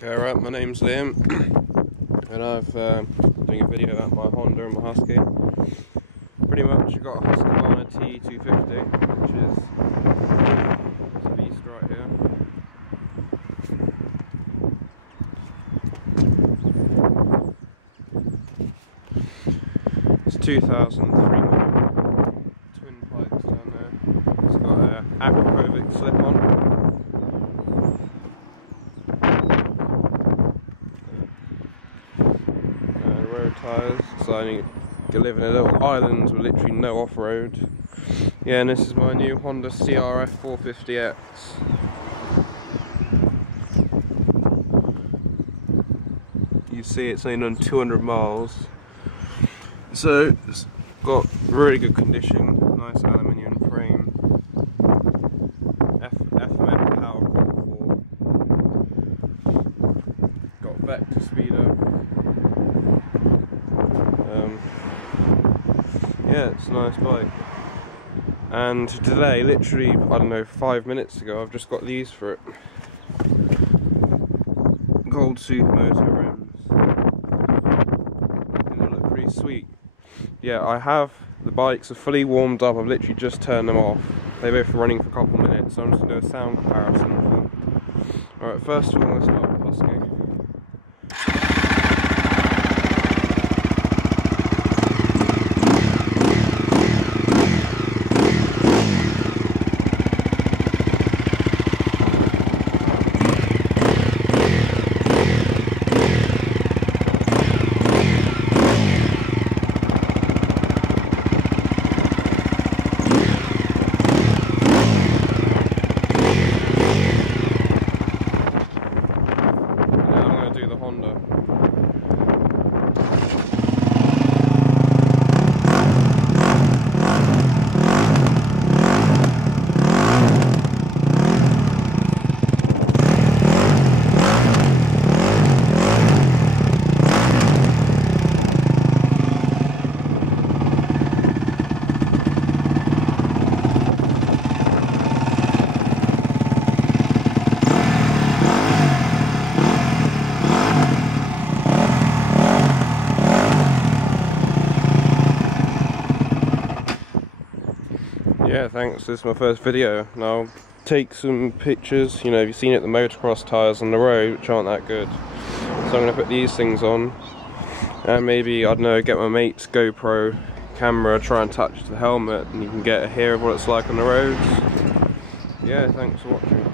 Okay, right, my name's Liam, and I've doing a video about my Honda and my Husky. Pretty much, I've got a Husqvarna TE 250, which is a beast right here. It's 2003 model, twin pipes down there. It's got an aquapovic slip-on. Road tyres, so I need to live in a little island with literally no off-road. Yeah, and this is my new Honda CRF 450X. You see it's only done 200 miles. So it's got really good condition, nice aluminium frame, FMF power cord 4, got vector speeder. Yeah, it's a nice bike. And today, literally, I don't know, 5 minutes ago, I've just got these for it. Gold Supermoto rims. And they look pretty sweet. Yeah, the bikes are fully warmed up, I've literally just turned them off. They're both running for a couple of minutes, so I'm just going to do a sound comparison of them. Alright, first of all, let's start with the Husky. The Honda. Yeah, thanks, this is my first video. Now I'll take some pictures. You know, you've seen it, the motocross tyres on the road, which aren't that good. So I'm going to put these things on, and maybe, I don't know, get my mate's GoPro camera, try and touch the helmet, and you can get a hear of what it's like on the roads. Yeah, thanks for watching.